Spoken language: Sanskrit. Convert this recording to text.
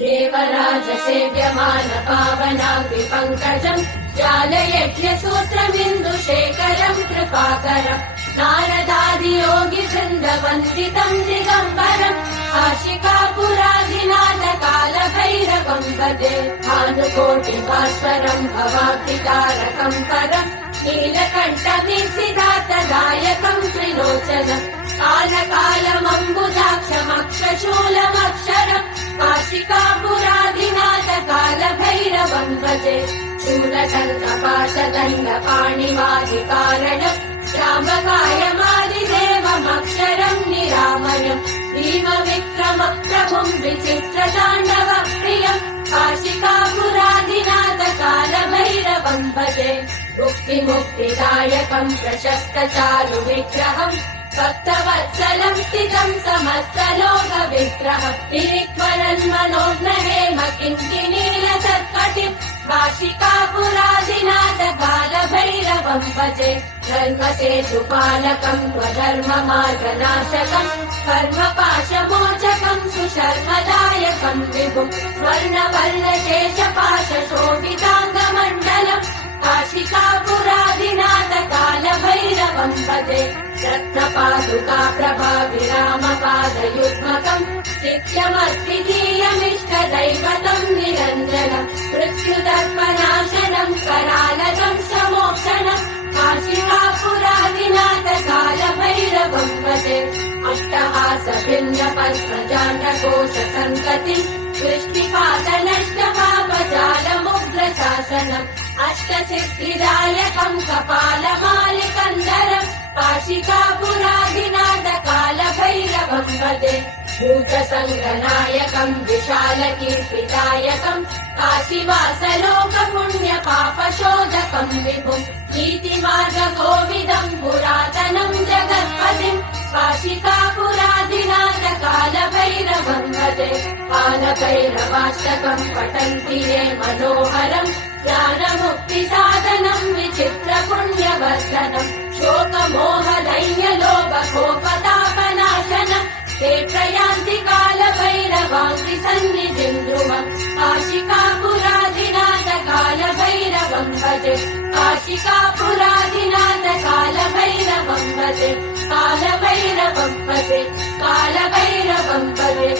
देवराजसेव्यमान पावनाग्निपङ्कजम् जालयज्ञसूत्रमिन्दुशेखरम् कृपाकरम् नारदादियोगिवृन्दवन्दितम् दिगम्बरम् आशिकापुराधिनाथकालभैरवम् भजे भानुकोटिभास्वरम् भवाब्धितारकम् परम् नीलकण्ठमीप्सितार्थदायकम् त्रिलोचनम् कालकालमम्बुजाक्षमक्षशूलमक्षरम् काशिकापुराधिनाथकालभैरवम् भजे शूलशङ्खपाशदण्डपाणिमादिकारणम् रामकायमादिदेवमक्षरम् निरामयम् भीमविक्रमप्रभुम् विचित्रताण्डवप्रियम् काशिकापुराधिनाथकालभैरवम् भजे मुक्तिमुक्तिदायकम् प्रशस्तचारुविग्रहम् भक्तवत्सलम् स्थितम् समस्तलोकविग्रहम् विरिक्वरन्मनोज्ञहेम किङ्किणीलसत्कटिम् काशिकापुराधिनाथकालभैरवम् भजे धर्मसेतुपालकम् स्वधर्ममार्गनाशकम् कर्मपाशमोचकम् सुशर्मदायकम् विभुम् स्वर्णवर्णशेषपाशशोभिताङ्गमण्डलम् काशिकापुराधिनाथकालभैरवम् भजे रत्नपादुका प्रभाविरामपादयुग्मकम् नित्यमद्वितीयमिष्टदैवतम् निरञ्जनम् मृत्युदर्पनाशनम् करालजम् समोक्षणम् काशिकापुराधिनाथकालभैरवम् भजे अष्टहासभिन्नपद्मजाण्डकोशसङ्गतिम् दृष्टिपातनष्टपापजालमुग्रशासनम् अष्टसिद्धिदायकम् कपालमालिकन्दरम् काशिकापुराधिनाथकालभैरवम् भजे भूतसङ्गनायकम् विशालकीर्तिदायकम् काशीवासलोकपुण्यपापशोधकम् विभुम् नीतिमार्गकोविदम् पुरातनम् जगत्पतिम् काशिकापुराधिनाथकालभैरवम् भजे बालभैरवाष्टकम् पठन्ति ये मनोहरम् ज्ञानमुक्तिसाधनम् विचित्रपुण्यवर्धनम् शोकमोहदैन्यलोभकोपतापनाशनम् ते प्रयान्ति कालभैरवाङ्घ्रि सन्निधिम् ध्रुवम् काशिकापुराधिनाथकालभैरवम् भजे काशिकापुराधिनाथकालभैरवम् भजे कालभैरवम् भजे कालभैरवम् भजे।